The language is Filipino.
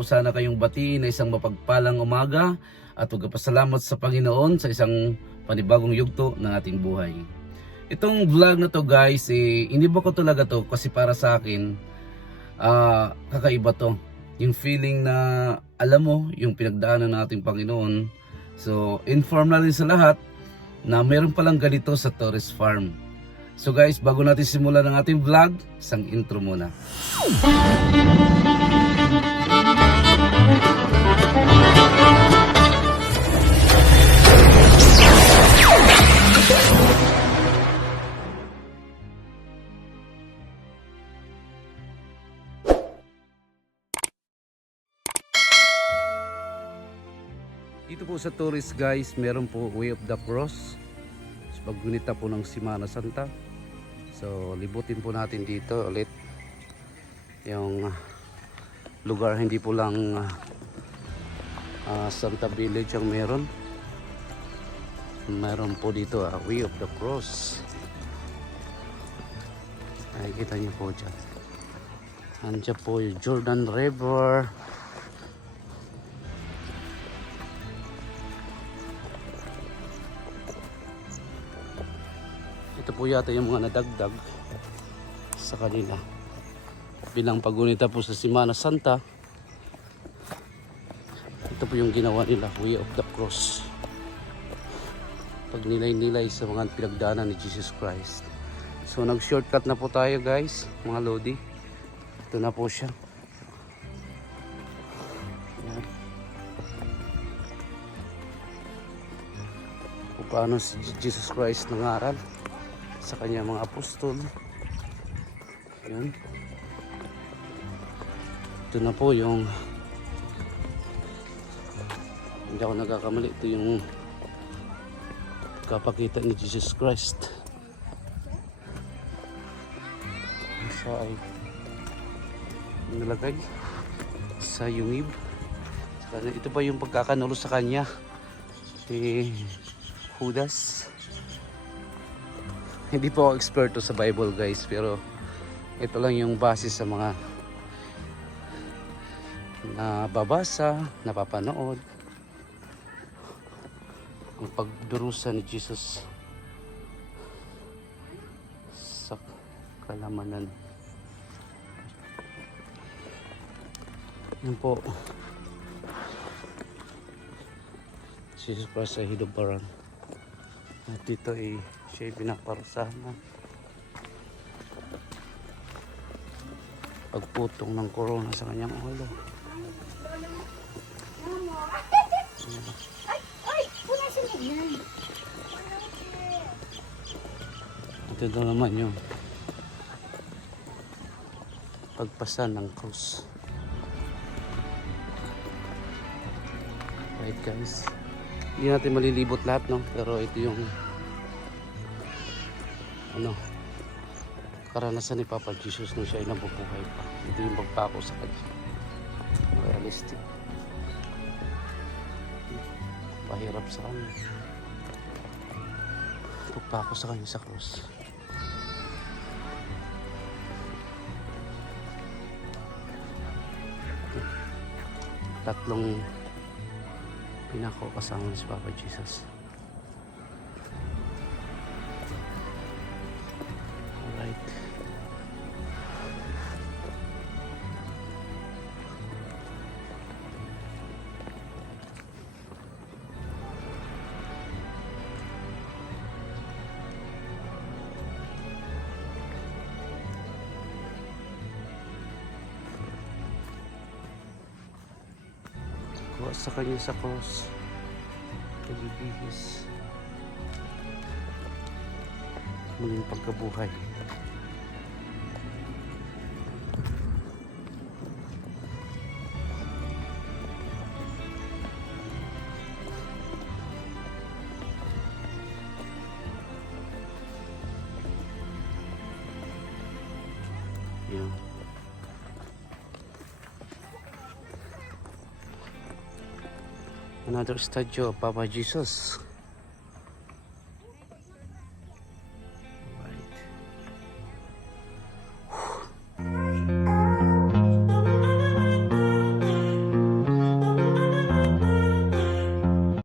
po sana kayong batiin na isang mapagpalang umaga at magpasalamat sa Panginoon sa isang panibagong yugto ng ating buhay. Itong vlog na to guys, iniba ko talaga to kasi para sa akin, kakaiba to. Yung feeling na alam mo yung pinagdaanan ng ating Panginoon. So inform na rin sa lahat na meron palang ganito sa Torres Farm. So guys, bago natin simulan ang ating vlog, isang intro muna. Dito po sa Torres guys, meron po Way of the Cross. So, paggunita po ng Semana Santa. So libutin po natin dito ulit yung lugar, hindi po lang Santa Village ang meron. Meron po dito Way of the Cross. Nakikita niyo po dyan. Andiyan po yung Jordan River. Ito po yata yung mga nadagdag sa kanila bilang paggunita po sa Semana Santa. Ito po yung ginawa nila, Way of the Cross, pag nilay-nilay sa mga pinagdaanan ni Jesus Christ. So nag shortcut na po tayo guys, mga lodi. Ito na po siya. Yan. Kung paano si Jesus Christ nangaral sa kanya mga apostol. Yan. Ito na po yung, hindi ako nagkakamali, ito yung kapakita ni Jesus Christ. Siya ay nilagay sa yungib. Ito pa yung pagkakanulo sa kanya si Judas. Hindi po ako eksperto sa Bible guys, pero ito lang yung base sa mga nababasa, napapanood. Ang pagdurusa ni Jesus sa kalamanan. Yan po, Jesus Christ sa hidubaran. At dito ay siya pinaparusahan na pagputong ng corona sa kanyang ulo. Ito naman yung pagpasan ng krus. Right guys, hindi natin malilibot lahat, no? Pero ito yung karanasan ni Papa Jesus nung siya ay nabubuhay pa. Ito yung pagpako sa kanya. Realistic. Pahirap sa kanya. Pagpako sa kanya sa cross. Tatlong pinako kasama si Papa Jesus. Alright. Kuha sa kanya sa cross, pagbibihis, muling pagkabuhay. Yan. Another statue of Papa Jesus.